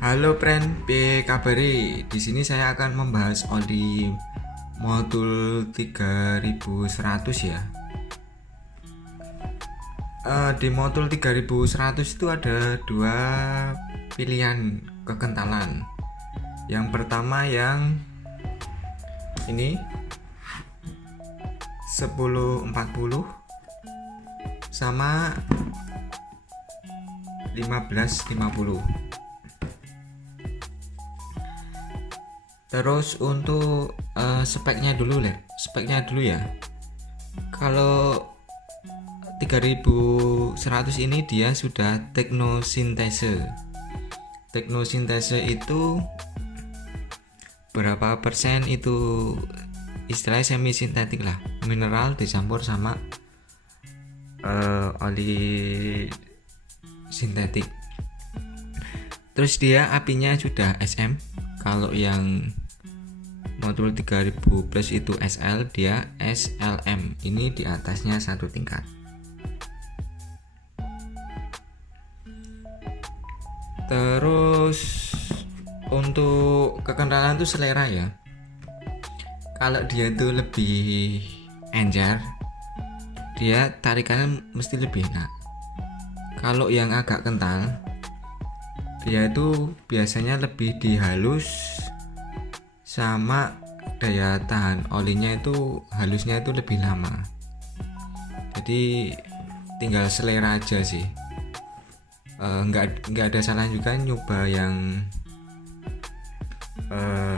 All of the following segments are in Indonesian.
Halo friend, piye kabare? Di sini saya akan membahas oli modul 3100 ya. Di modul 3100 itu ada dua pilihan kekentalan. Yang pertama yang ini 1040 sama 1550. Terus untuk speknya dulu ya. Kalau 3100 ini dia sudah teknosintese. Teknosintese itu berapa persen itu istilahnya semi sintetik lah, mineral dicampur sama oli sintetik. Terus dia apinya sudah SM. Kalau yang modul 3000 plus itu SL, dia SLM. Ini di atasnya satu tingkat. Terus untuk kekentalan itu selera ya. Kalau dia itu lebih encer, dia tarikannya mesti lebih enak. Kalau yang agak kental, dia itu biasanya lebih dihalus sama daya tahan olinya itu halusnya itu lebih lama. Jadi tinggal selera aja sih. Nggak ada salah juga nyoba yang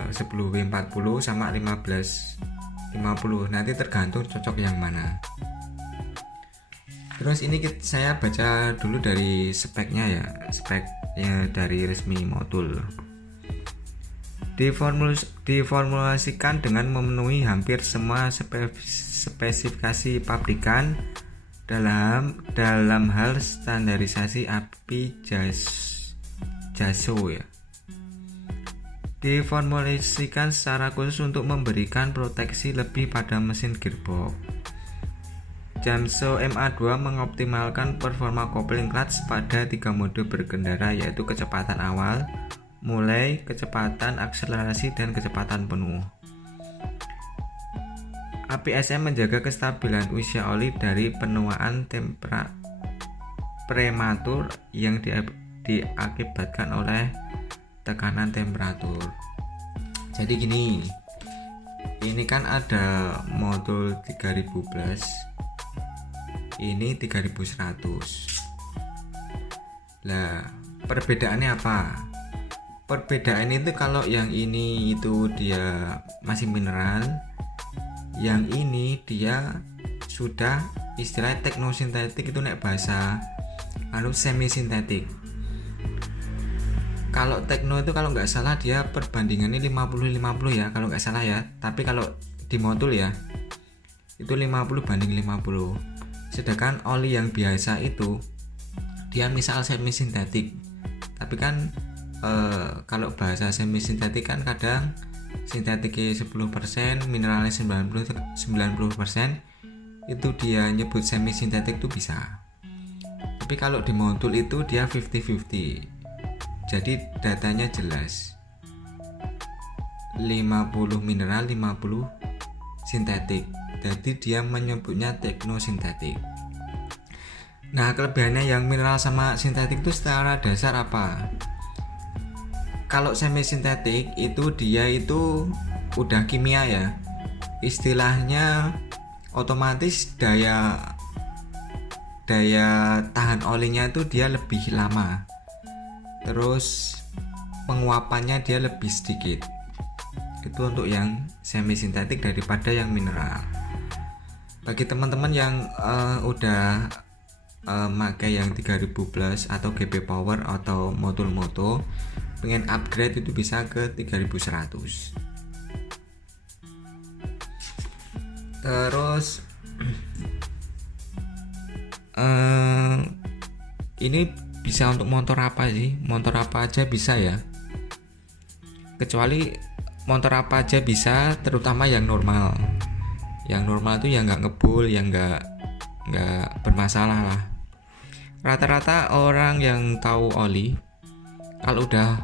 10W40 sama 1550, nanti tergantung cocok yang mana. Terus ini saya baca dulu dari speknya ya, speknya dari resmi modul. Diformulasikan dengan memenuhi hampir semua spesifikasi pabrikan dalam hal standarisasi api JASO ya. Diformulasikan secara khusus untuk memberikan proteksi lebih pada mesin gearbox. JASO MA2 mengoptimalkan performa kopling clutch pada 3 mode berkendara, yaitu kecepatan awal, mulai, kecepatan akselerasi, dan kecepatan penuh. APSM menjaga kestabilan usia oli dari penuaan prematur yang diakibatkan oleh tekanan temperatur. Jadi gini, ini kan ada modul 3000 plus, ini 3100. Lah, perbedaannya apa? Perbedaan itu kalau yang ini itu dia masih mineral, yang ini dia sudah istilah teknosintetik, itu nek bahasa semi sintetik. Kalau tekno itu kalau nggak salah dia perbandingannya 50-50 ya, kalau nggak salah ya. Tapi kalau di modul ya itu 50/50. Sedangkan oli yang biasa itu dia misal semi sintetik. Tapi kan kalau bahasa semi sintetik kan kadang sintetiknya 10%, mineralnya 90%, itu dia nyebut semi sintetik itu bisa. Tapi kalau di modul itu dia 50-50. Jadi datanya jelas 50 mineral, 50 sintetik. Jadi dia menyebutnya teknosintetik. Nah, kelebihannya yang mineral sama sintetik itu secara dasar apa? Kalau semi sintetik itu dia itu udah kimia ya. Istilahnya otomatis daya tahan olinya itu dia lebih lama. Terus penguapannya dia lebih sedikit. Itu untuk yang semi sintetik daripada yang mineral. Bagi teman-teman yang udah pakai yang 3000 plus atau GP Power atau modul moto, pengen upgrade itu bisa ke 3100. Terus ini bisa untuk motor apa sih? Motor apa aja bisa ya. Kecuali motor apa aja bisa, terutama yang normal. Yang normal itu yang nggak ngebul, yang nggak bermasalah lah. Rata-rata orang yang tahu oli, kalau udah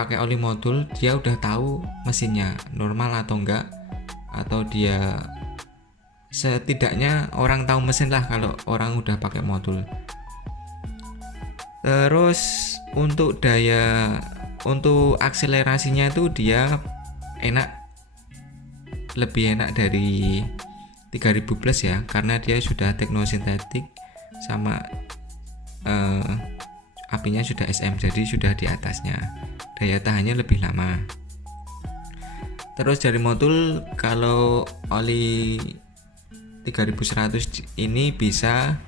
pakai oli modul dia udah tahu mesinnya normal atau enggak, atau dia setidaknya orang tahu mesin lah kalau orang udah pakai modul. Terus untuk akselerasinya itu dia lebih enak dari 3000 plus ya, karena dia sudah teknosintetik sama apinya sudah SM, jadi sudah di atasnya, daya tahannya lebih lama. Terus dari modul, kalau oli 3100 ini bisa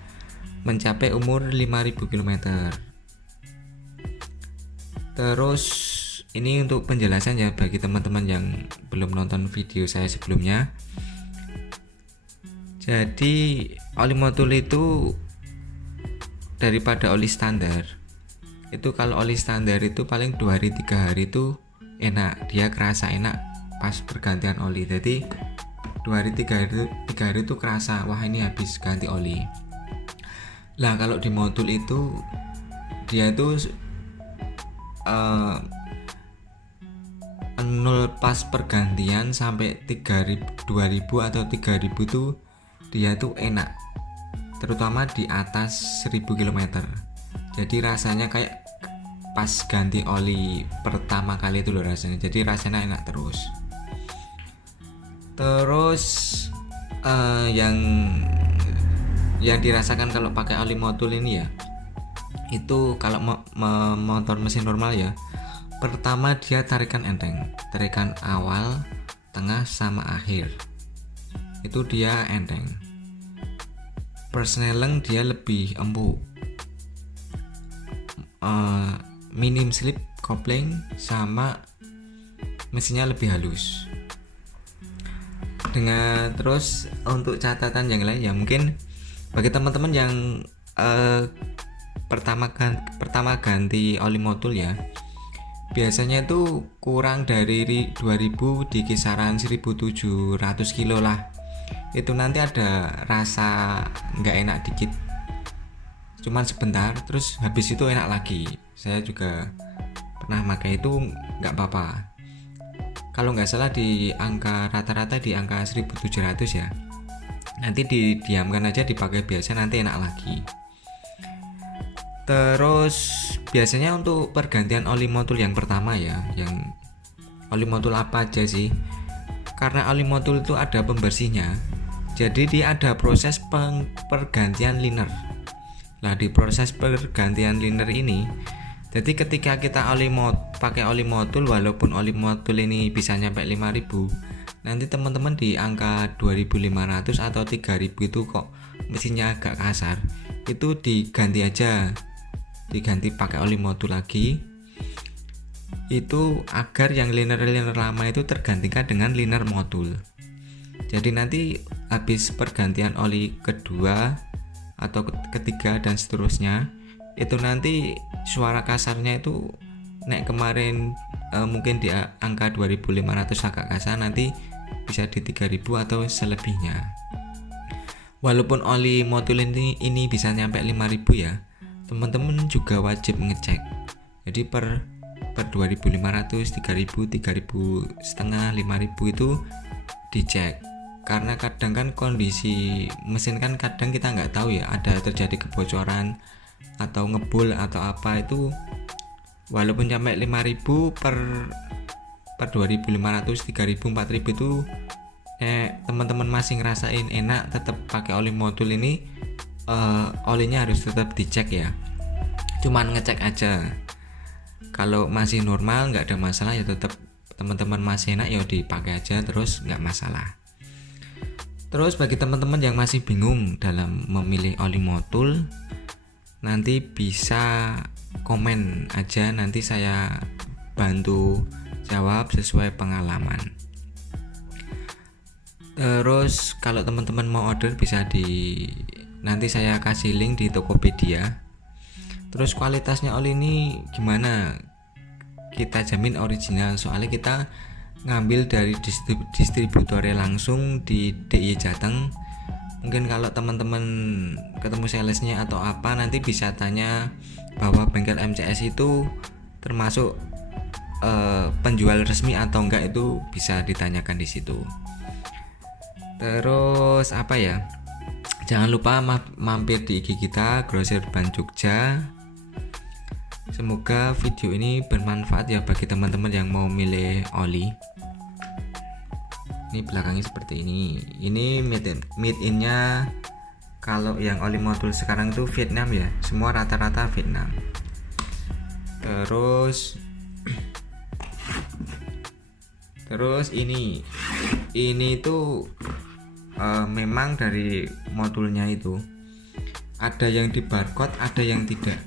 mencapai umur 5000 km. Terus ini untuk penjelasan ya bagi teman-teman yang belum nonton video saya sebelumnya. Jadi oli modul itu daripada oli standar. Itu kalau oli standar itu paling 2 hari 3 hari itu enak, dia kerasa enak pas pergantian oli. Jadi 2 hari 3 hari itu kerasa, wah ini habis ganti oli. Lah kalau di modul itu dia itu nol pas pergantian sampai 2000 atau 3000 tuh dia tuh enak, terutama di atas 1000 km. Jadi rasanya kayak pas ganti oli pertama kali itu loh rasanya, jadi rasanya enak terus. Terus yang dirasakan kalau pakai oli modul ini ya, itu kalau motor mesin normal ya, pertama dia tarikan enteng, tarikan awal, tengah sama akhir itu dia enteng. Persneleng dia lebih empuk, minim slip kopling sama mesinnya lebih halus. Dengan terus untuk catatan yang lain ya, mungkin bagi teman-teman yang pertama ganti oli modul ya, biasanya itu kurang dari 2000 di kisaran 1700 kilo lah, itu nanti ada rasa nggak enak dikit, cuman sebentar, terus habis itu enak lagi. Saya juga pernah pakai itu, nggak apa-apa. Kalau nggak salah di angka rata-rata di angka 1700 ya, nanti didiamkan aja, dipakai biasa, nanti enak lagi. Terus biasanya untuk pergantian oli modul yang pertama ya, yang oli modul apa aja sih, karena oli modul itu ada pembersihnya, jadi dia ada proses pergantian liner. Nah di proses pergantian liner ini, jadi ketika kita pakai oli modul, walaupun oli modul ini bisa nyampe 5000, nanti teman-teman di angka 2500 atau 3000 itu kok mesinnya agak kasar, itu diganti aja, diganti pakai oli modul lagi, itu agar yang liner lama itu tergantikan dengan liner modul. Jadi nanti habis pergantian oli kedua atau ketiga dan seterusnya, itu nanti suara kasarnya itu kemarin mungkin di angka 2500 agak kasar, nanti bisa di 3000 atau selebihnya. Walaupun oli modul ini bisa nyampe 5000 ya, teman-teman juga wajib ngecek. Jadi per 2500, 3000, 3000 setengah, 5000 itu dicek. Karena kadang kan kondisi mesin kan kadang kita nggak tahu ya, ada terjadi kebocoran atau ngebul atau apa, itu walaupun sampai 5000 per 2500, 3000, 4000 itu teman-teman masih ngerasain enak tetap pakai oli modul ini, olinya harus tetap dicek ya, cuman ngecek aja. Kalau masih normal nggak ada masalah ya, tetap teman-teman masih enak ya dipakai aja terus, nggak masalah. Terus bagi teman-teman yang masih bingung dalam memilih oli modul, nanti bisa komen aja, nanti saya bantu jawab sesuai pengalaman. Terus kalau teman-teman mau order bisa nanti saya kasih link di Tokopedia. Terus kualitasnya oli ini gimana? Kita jamin original, soalnya kita ngambil dari distributornya langsung di DIY Jateng. Mungkin kalau teman-teman ketemu salesnya atau apa, nanti bisa tanya bahwa bengkel MCS itu termasuk penjual resmi atau enggak itu bisa ditanyakan di situ. Terus apa ya? Jangan lupa mampir di IG kita Grosir Ban Jogja. Semoga video ini bermanfaat ya bagi teman-teman yang mau milih oli. Ini belakangnya seperti ini. Ini made in-nya kalau yang oli modul sekarang itu Vietnam ya. Semua rata-rata Vietnam. Terus ini itu memang dari modulnya itu ada yang di barcode, ada yang tidak.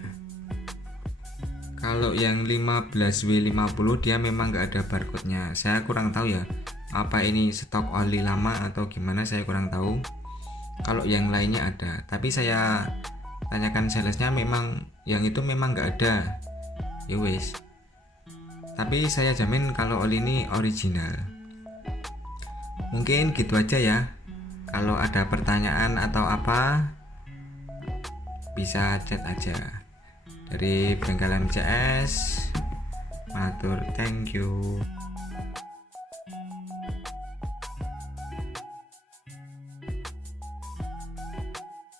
Kalau yang 15W50 dia memang nggak ada barcode-nya. Saya kurang tahu ya, apa ini stok oli lama atau gimana, saya kurang tahu. Kalau yang lainnya ada, tapi saya tanyakan salesnya, memang yang itu memang nggak ada. Ya wes. Tapi saya jamin kalau oli ini original. Mungkin gitu aja ya. Kalau ada pertanyaan atau apa, bisa chat aja. Dari Bengkel MCS, matur, thank you.